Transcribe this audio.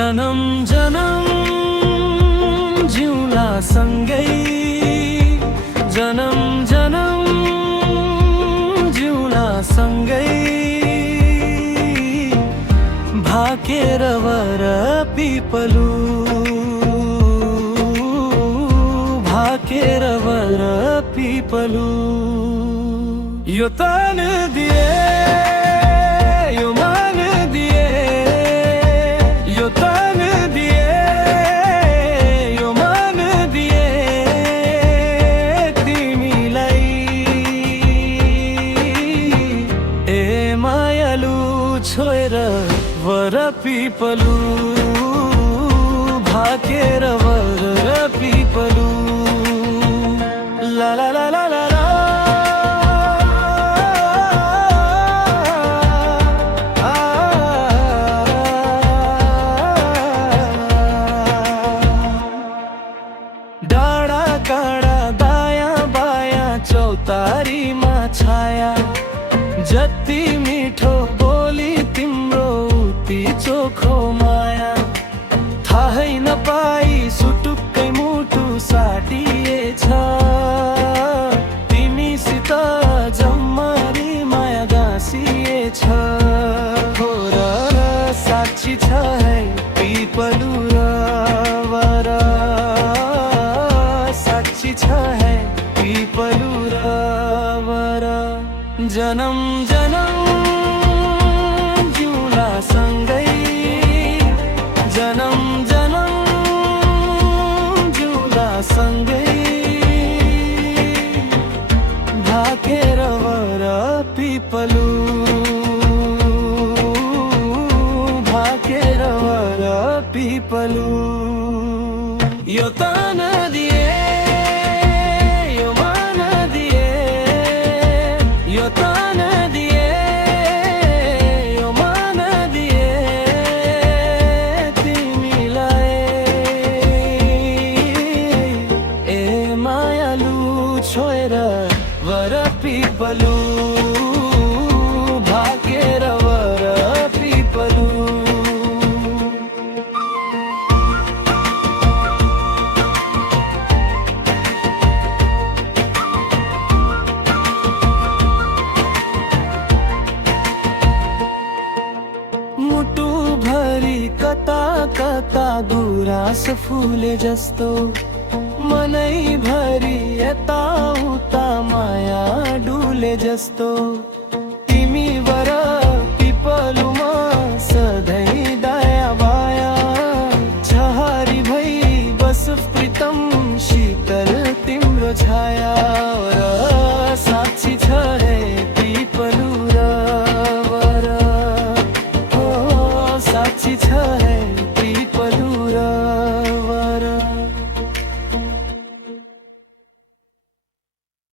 जन्म जन्म जिउला सँगै, जन्म जन्म जिउला सँगै, भाकेर वर पिपलु, भाकेर वर पिपलु। यो तन दिए यो मन दिए, यो तन दिए यो मन दिए तिमीलाई। ए मायालु छोएर वर पिपलु, भाकेर वर पिपलु। ला ला ला ला ला ला। डाँडा काँडा दायाँ बायाँ चौतारीमा छाया, जति मिठो बोली तिम्रो उति चोखो माया। थाहै नपाई सुटुक्कै मुटु साटिएछ, तिमीसित जम्मरी माया गाँसिएछ। हो र साक्षी छ है पिपलु र वर, साक्षी छ है पिपलु र वर। जन्म जन्म जिउला सँगै, जन्म जन्म जिउला सँगै, भाकेर वर पिपलु, भाकेर वर पिपलु। यो तन दिए यो मन दिए, यो तन दिए यो मन दिए तिमीलाई। ए मायालु छोएर वर पिपलु, भाकेर वर पिपलु। मुटु भरी कता कता गुराँस फुले जस्तो, मनै भरी यता उता माया डुले जस्तो। तिमी वर पिपलुमा सधैँ दायाँ बायाँ, छहारी भई बस प्रीतम शीतल तिम्रो छाया। र साक्षी छ है पिपलु र वर, हो साक्षी छ है